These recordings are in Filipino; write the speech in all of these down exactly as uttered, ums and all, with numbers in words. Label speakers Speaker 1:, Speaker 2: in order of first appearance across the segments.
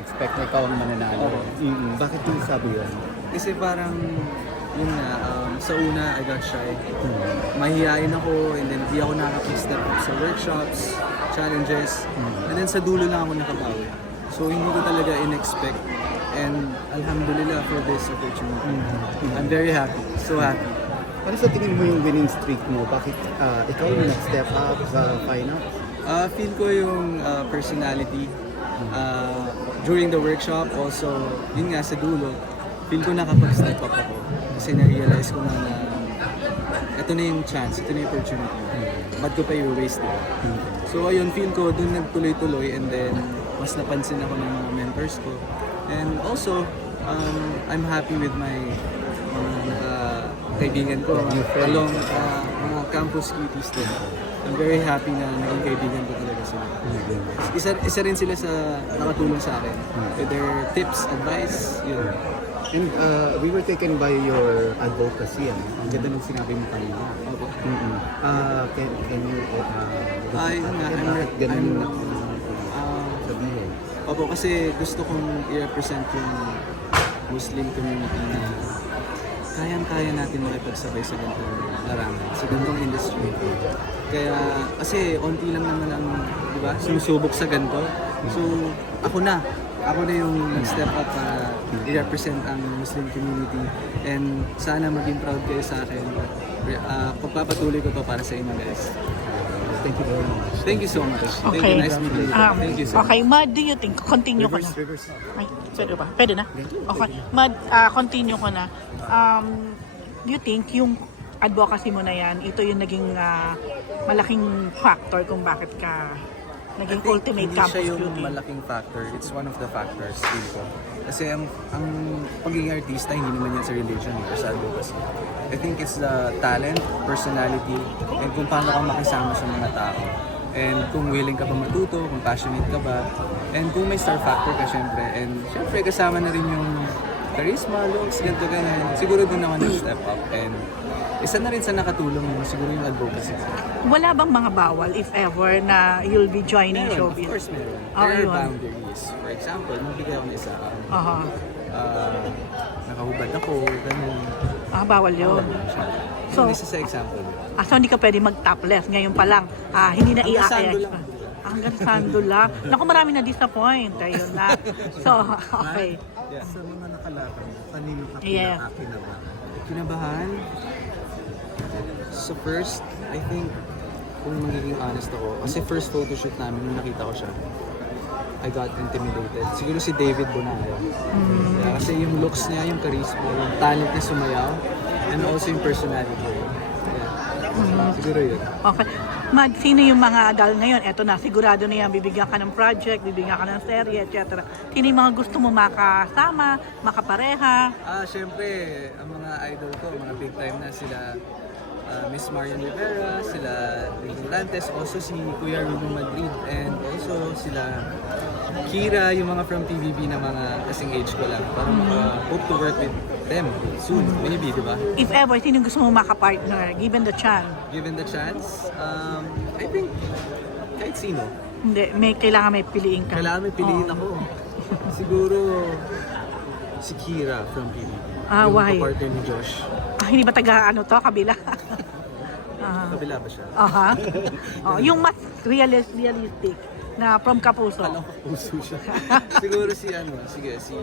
Speaker 1: in-expect na ikaw ang mananalo.
Speaker 2: Oo.
Speaker 1: Mm-mm. Bakit yung sabi yun?
Speaker 2: Kasi parang, yun nga, um, sa una, I got shy.
Speaker 1: Mm.
Speaker 2: Mahihayin ako, and then di ako nakapag-step up sa workshops, challenges,
Speaker 1: Mm.
Speaker 2: and then sa dulo lang ako nakabawi. So hindi ko talaga in-expect, and alhamdulillah for this opportunity.
Speaker 1: Mm.
Speaker 2: I'm very happy, so happy.
Speaker 1: Ano sa tingin mo yung winning streak mo? Bakit ah, ikaw yung nag-step up sa finals?
Speaker 2: Uh, feel ko yung uh, personality uh, during the workshop, also, yun nga sa dulo, feel ko nakapag-step up ako. Kasi na-realize ko na na ito na yung chance, ito na yung opportunity. Ba't ko pa i-waste, diba? So ayun, feel ko dun nagtuloy-tuloy, and then mas napansin ako ng mga mentors ko. And also, um, I'm happy with my mga uh, kaibigan ko,
Speaker 1: New
Speaker 2: mga
Speaker 1: friends.
Speaker 2: along uh, mga campus cuties din. I'm very happy na naging kaibigan ko talaga sila. Isa, isa rin sila sa nakatulong sa akin with their tips, advice, yun.
Speaker 1: And uh, we were taken by your advocacy. Ano? Ang ganda ng sinabi mo kanina.
Speaker 2: Opo.
Speaker 1: Mm-mm. Ah, can, can you uh,
Speaker 2: Ay, nga, I'm-
Speaker 1: bakit ganun
Speaker 2: I'm-
Speaker 1: yung
Speaker 2: Ah,
Speaker 1: sabihin?
Speaker 2: Opo, kasi gusto kong i-represent yung Muslim community na kayang-kaya natin makipagsabay sa ganitong larangan, sa ganitong industry. Kaya, kasi onti lang naman ang, di ba, sumusubok sa ganito. So, ako na. Ako na yung nag-step up para i-represent ang Muslim community. And sana maging proud kayo sa akin. Uh, pagpapatuloy ko to para sa inyo, guys.
Speaker 1: Thank you very much.
Speaker 2: Thank you so much. Thank
Speaker 3: Okay.
Speaker 2: you. Nice meeting you.
Speaker 3: Um,
Speaker 2: Thank you so much.
Speaker 3: okay, Mad, do you think, continue ko na.
Speaker 1: Reverse, reverse.
Speaker 3: Ay, pwede ba? Pwede na? Okay. Mad, ah, continue ko na. Um, do you think yung advocacy mo na yan, ito yung naging ah, malaking factor kung bakit ka naging
Speaker 2: I think
Speaker 3: ultimate
Speaker 2: hindi
Speaker 3: campus
Speaker 2: siya yung
Speaker 3: beauty?
Speaker 2: malaking factor. It's one of the factors, feel ko. Kasi ang, ang pagiging artista, hindi naman yan sa religion eh, or sa advocacy. I think it's the talent, personality, and kung paano ka makisama sa mga tao. And kung willing ka ba matuto, kung passionate ka ba, and kung may star factor ka syempre, and syempre kasama na rin yung charisma, looks, ganito ganyan. Siguro doon naman yung step up. And isa na rin sa nakatulong yung siguro yung advocacy.
Speaker 3: Wala bang mga bawal, if ever, na you'll be joining
Speaker 2: Meron, of
Speaker 3: showbiz?
Speaker 2: course meron.
Speaker 3: Ah,
Speaker 2: There are
Speaker 3: yun.
Speaker 2: boundaries. For example, magbigay ako ng isa, um,
Speaker 3: Aha.
Speaker 2: uh, nakahubad ako, ganun.
Speaker 3: Ah, bawal yun.
Speaker 2: So,
Speaker 3: So-
Speaker 2: isa sa example.
Speaker 3: Ah, so hindi ka pwede mag-topless ngayon pa lang. Ah, hindi na
Speaker 2: Hanggang
Speaker 3: i-ayos
Speaker 2: sando
Speaker 3: pa.
Speaker 2: lang.
Speaker 3: Hanggang sando lang. Naku, marami na disappoint. Ayun na. So, okay.
Speaker 2: Yeah.
Speaker 1: Sa mga nakalaban, kanino ka
Speaker 3: Yeah.
Speaker 1: pinaka-kinabahan?
Speaker 2: Kinabahan? So first, I think, kung magiging honest ako, kasi first photoshoot namin, nung nakita ko siya, I got intimidated. Siguro si David Bonario. Yeah, kasi yung looks niya, yung charisma, yung talent niya sumayaw, and also yung personality niya. Yeah. Siguro yun.
Speaker 3: Okay. Mad, sino yung mga adult ngayon? Eto na, sigurado na yan. Bibigyan ka ng project, bibigyan ka ng serye, et cetera. Sino yung mga gusto mo makasama, makapareha?
Speaker 2: Ah, syempre, ang mga idol ko, mga big time na sila, ah, Miss Marian Rivera, sila Ricky Lantes, also si Kuya Ruben Madrid, and also sila Kira, yung mga from T V B na mga kasing age ko lang. Parang uh, hope to work with them soon, maybe, di ba?
Speaker 3: If ever, sino yung gusto mo makapartner, given the chance?
Speaker 2: Given the chance, um, I think kahit sino.
Speaker 3: Hindi, may kailangan may piliin ka.
Speaker 2: Kailangan may piliin
Speaker 3: Oo.
Speaker 2: ako. Siguro si Kira from T V B.
Speaker 3: Ah,
Speaker 2: yung
Speaker 3: why?
Speaker 2: partner ni Josh.
Speaker 3: Ah, hindi ba taga ano to, kabila? Ah,
Speaker 2: Kabila ba siya?
Speaker 3: aha. Oh, yung mas realis realistic na from Kapuso.
Speaker 2: Alam ko puso siya. Siguro si ano, sige, si...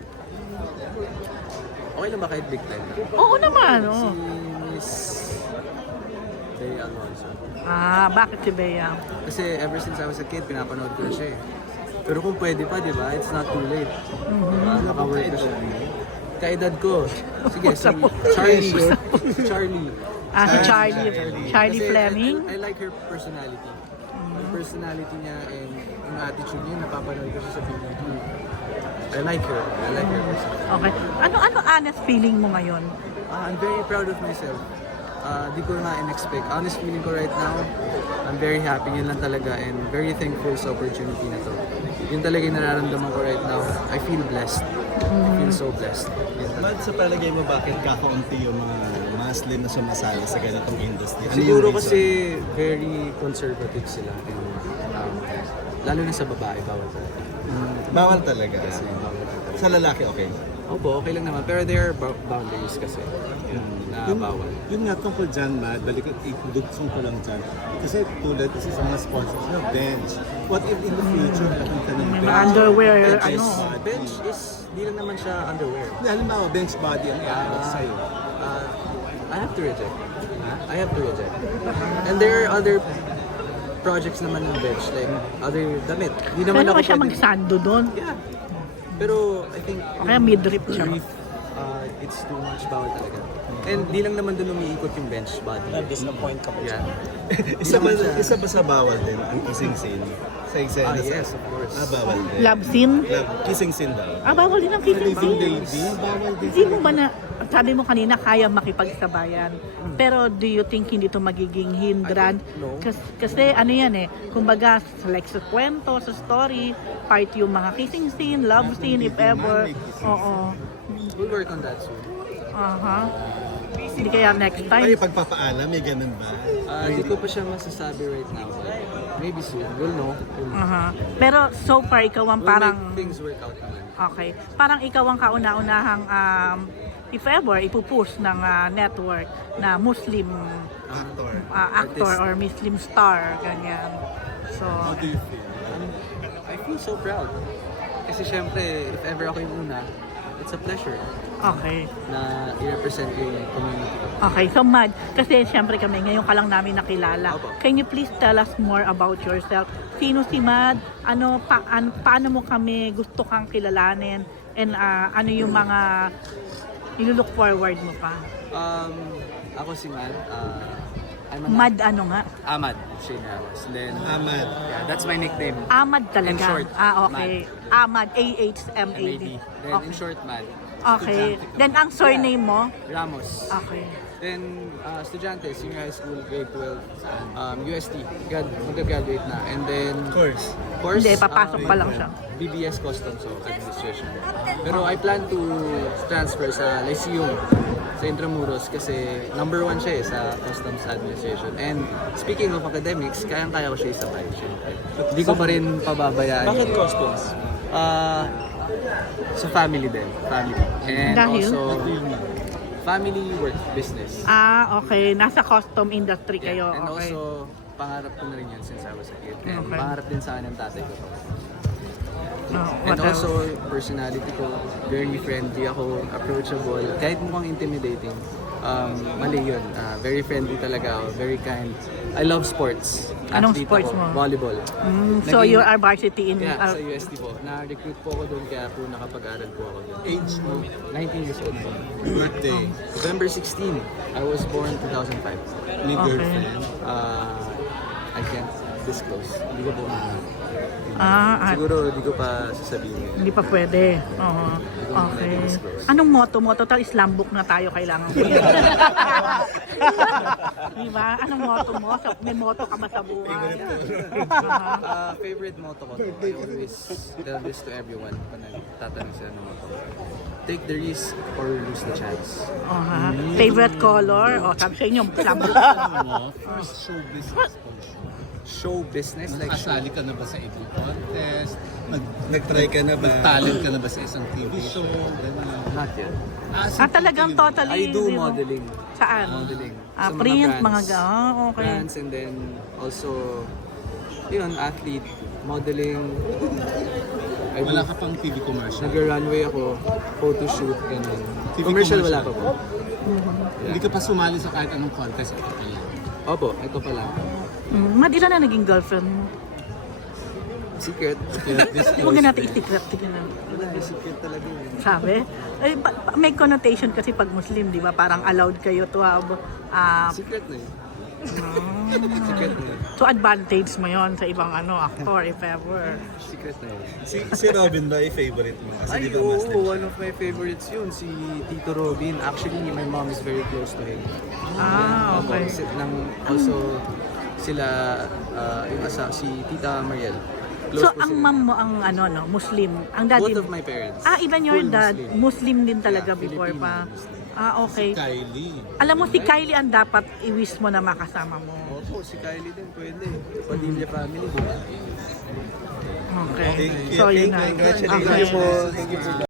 Speaker 2: Okay lang ba kahit big time?
Speaker 3: Oo naman,
Speaker 2: Si
Speaker 3: oh.
Speaker 2: Miss... Bea Alonso.
Speaker 3: Ah, bakit si Bea?
Speaker 2: Kasi ever since I was a kid, pinapanood ko na siya eh. Pero kung pwede pa, di ba? It's not too late. Diba? Naka-work ko siya. Kaedad ko. Sige, si Charlie. Charlie.
Speaker 3: Ah, si Charlie. Charlie
Speaker 2: Kasi
Speaker 3: Fleming?
Speaker 2: I, I like her personality. Yung personality niya and yung attitude niya, napapanood ko siya sa T V B. I like her. I like her personality.
Speaker 3: Okay. Ano ano honest feeling mo ngayon?
Speaker 2: Ah, I'm very proud of myself. Ah, di ko nga in-expect. Honest feeling ko right now, I'm very happy. Yun lang talaga and very thankful sa opportunity na to. Yun talaga yung nararamdaman ko right now. I feel blessed. I feel so blessed. Yun talaga.
Speaker 4: Mad, sa palagay mo, bakit kakaunti yung mga Muslim na sumasali sa ganitong industry? Ano
Speaker 2: Siguro
Speaker 4: yung reason?
Speaker 2: kasi very conservative sila. And, um, lalo na sa babae, bawal talaga.
Speaker 4: Bawal talaga. Kasi, sa lalaki, okay.
Speaker 2: Opo, okay lang naman. Pero there are bou- boundaries kasi. Yun, na
Speaker 5: Yun,
Speaker 2: bawal.
Speaker 5: yun nga tungkol dyan, Mad, balik at idugsong ko lang dyan. Kasi tulad kasi sa mga sponsors na bench. What if in the future, nakita ng
Speaker 3: May
Speaker 5: bench?
Speaker 3: mga underwear,
Speaker 5: bench
Speaker 3: ano.
Speaker 5: body.
Speaker 2: Bench is, di lang naman siya underwear.
Speaker 5: Hindi, halimbawa, bench body ang i-ask sa'yo.
Speaker 2: Uh, I have to reject. I have to reject. And there are other projects naman ng bench, like other damit. Di naman
Speaker 3: Pwede
Speaker 2: ako
Speaker 3: ba siya
Speaker 2: pwede-
Speaker 3: magsando doon?
Speaker 2: Yeah. Pero I think
Speaker 3: O kaya mid-rip siya.
Speaker 2: brief, uh, it's too much bawal talaga. And di lang naman doon umiikot yung bench body.
Speaker 4: Na-disappoint ka ba?
Speaker 2: Yeah.
Speaker 4: Isa ba,
Speaker 2: Di naman siya-
Speaker 4: isa ba sa bawal din ang kissing scene? Sa eksena
Speaker 2: Ah,
Speaker 4: sa-
Speaker 2: yes, of course.
Speaker 4: Ah, bawal din.
Speaker 3: Love scene?
Speaker 4: Love, kissing scene daw.
Speaker 3: Ah, bawal din ang kissing
Speaker 5: Pang
Speaker 3: scene.
Speaker 5: lady, bawal din.
Speaker 3: Hindi mo ba na, sabi mo kanina, kaya makipagsabayan. Pero do you think hindi to magiging hindran?
Speaker 2: No.
Speaker 3: Kasi, kasi ano yan eh, kumbaga like sa kwento, sa story, part yung mga kissing scene, love scene, if ever. Oo.
Speaker 2: We'll work on that soon.
Speaker 3: Aha. Hindi kaya next
Speaker 4: Ay,
Speaker 3: time.
Speaker 4: pagpapaalam, may ganun ba?
Speaker 2: Uh, Hindi ko pa siya masasabi right now. But maybe soon. We'll know. We'll know.
Speaker 3: Aha. Pero so far, ikaw ang
Speaker 2: We'll
Speaker 3: parang...
Speaker 2: make things work out naman.
Speaker 3: Okay. Parang ikaw ang kauna-unahang um, if ever, ipupush ng ah, network na Muslim
Speaker 4: Actor.
Speaker 3: ah, actor
Speaker 2: Artist.
Speaker 3: or Muslim star, ganyan. So,
Speaker 5: How do you feel?
Speaker 2: I feel so proud. Kasi syempre, if ever ako yung una, it's a pleasure
Speaker 3: okay.
Speaker 2: na i-represent yung community ko.
Speaker 3: Okay, so Mad, kasi syempre kami, ngayon ka lang namin nakilala.
Speaker 2: Opo.
Speaker 3: Can you please tell us more about yourself? Sino si Mad? Ano, pa, an, paano mo kami gusto kang kilalanin? And ah, ano yung mga ilulook forward mo pa?
Speaker 2: Um, ako si Mad. Uh, I'm an
Speaker 3: Mad ano nga?
Speaker 2: Ahmad Shane Ramos. Then,
Speaker 4: Ahmad.
Speaker 2: yeah, that's my nickname.
Speaker 3: Ahmad talaga.
Speaker 2: In short,
Speaker 3: ah, okay. Ahmad, A H M A D.
Speaker 2: M A D. Then, in short, Mad.
Speaker 3: Okay. Then ang surname mo?
Speaker 2: Ramos.
Speaker 3: Okay.
Speaker 2: Then, uh, estudyante, senior high school, grade twelve, um, U S T, grad, mag-graduate na. And then,
Speaker 4: Of course.
Speaker 2: course,
Speaker 3: Hindi, papasok
Speaker 2: um,
Speaker 3: pa lang siya.
Speaker 2: B B S Customs of Administration. Pero I plan to transfer sa Lyceum, sa Intramuros, kasi number one siya eh, sa Customs Administration. And speaking of academics, kayang-kaya ko siya isabay. Siyempre. Hindi ko pa rin pababayaan.
Speaker 4: Bakit customs?
Speaker 2: Ah, sa family din. Family. And
Speaker 3: Dahil?
Speaker 2: also, family work business.
Speaker 3: Ah, okay. Nasa custom industry kayo.
Speaker 2: And
Speaker 3: Okay.
Speaker 2: also, pangarap ko na rin yan since I was a kid. And
Speaker 3: Okay.
Speaker 2: pangarap din sa akin ng tatay ko.
Speaker 3: Oh,
Speaker 2: And
Speaker 3: what else?
Speaker 2: also, personality ko, very friendly ako, approachable. Kahit mukhang intimidating, um, mali yun. Ah, very friendly talaga ako, very kind. I love sports.
Speaker 3: Anong
Speaker 2: Athlete
Speaker 3: sports
Speaker 2: ako,
Speaker 3: mo?
Speaker 2: Volleyball.
Speaker 3: Mm, so
Speaker 2: Naging-
Speaker 3: you are varsity in...
Speaker 2: Yeah,
Speaker 3: uh,
Speaker 2: sa U S T po. Na-recruit po ako doon kaya po nakapag-aral po ako doon.
Speaker 5: Age mo,
Speaker 2: nineteen years old po.
Speaker 5: birthday,
Speaker 2: November sixteenth. I was born two thousand five.
Speaker 5: may
Speaker 3: Okay.
Speaker 5: girlfriend.
Speaker 2: Uh, I can't disclose. Hindi ko po ma-
Speaker 3: ah, ah,
Speaker 2: Siguro hindi ko pa sasabihin.
Speaker 3: hindi pa pwede. Oo. Okay. Anong motto mo? Total Islam book na tayo kailangan ko. Di ba? Anong motto mo? Sa, may motto ka ba sa buhay? Aha.
Speaker 2: Uh, favorite motto ko to, I always tell this to everyone pag nagtatanong sila ng motto. Take the risk or lose the chance.
Speaker 3: Aha. Favorite color? O, sabi sa inyo, Islam book.
Speaker 5: Ano mo, first showbiz exposure.
Speaker 2: Show business, like show.
Speaker 5: Nakasali ka na ba sa ibang contest? Nag
Speaker 4: Nag-try ka na ba?
Speaker 5: Nag-talent ka na ba sa isang T V show? Ganun.
Speaker 2: Not yet.
Speaker 3: Ah, talagang totally
Speaker 2: I do
Speaker 3: zero.
Speaker 2: modeling.
Speaker 3: Saan?
Speaker 2: Modeling.
Speaker 3: Ah,
Speaker 2: Sa
Speaker 3: print,
Speaker 2: brands.
Speaker 3: mga ga. Ah, okay.
Speaker 2: Brands and then also, yun, athlete, modeling. I do,
Speaker 5: Wala ka pang T V commercial.
Speaker 2: nag-runway ako, photo shoot, ganun.
Speaker 5: T V
Speaker 2: Commercial wala
Speaker 5: commercial.
Speaker 2: pa po.
Speaker 5: Hindi ka pa sumali sa kahit anong contest. Ito pa lang.
Speaker 2: Opo, ito pa lang.
Speaker 3: Mm, Mad, ilan na naging girlfriend mo?
Speaker 2: Secret.
Speaker 3: Huwag na natin i-secret. Tignan na.
Speaker 2: Wala, secret talaga yun.
Speaker 3: Sabi? Eh, pa- pa- may connotation kasi pag Muslim, di ba? Parang allowed kayo to have... ah,
Speaker 2: Secret na yun. Secret na yun.
Speaker 3: so advantage mo yon sa ibang ano actor if ever.
Speaker 2: Secret na yun.
Speaker 4: Si, si Robin ba yung favorite mo? Kasi
Speaker 2: Ay,
Speaker 4: di ba
Speaker 2: oo,
Speaker 4: master?
Speaker 2: one of my favorites yun, si Tito Robin. Actually, my mom is very close to him.
Speaker 3: Ah,
Speaker 2: Opo,
Speaker 3: okay.
Speaker 2: si- ng, also, sila, uh, yung asa, si Tita Mariel. Close
Speaker 3: So
Speaker 2: po
Speaker 3: ang
Speaker 2: sila.
Speaker 3: mom mo ang ano no, Muslim. Ang daddy.
Speaker 2: Both of my parents.
Speaker 3: Ah, even your
Speaker 2: Full
Speaker 3: dad,
Speaker 2: Muslim.
Speaker 3: Muslim din talaga
Speaker 2: Yeah,
Speaker 3: before
Speaker 2: Filipino
Speaker 3: pa.
Speaker 2: Muslim.
Speaker 3: Ah, okay.
Speaker 5: Kylie.
Speaker 3: Alam mo si Kylie ang dapat i-wish mo na makasama mo.
Speaker 2: Opo, si Kylie din pwede. Padilla family, di ba?
Speaker 3: Okay.
Speaker 2: Thank you.
Speaker 3: So, yun na.
Speaker 2: Thank you. Congratulations
Speaker 3: Okay.
Speaker 2: po. Thank you po.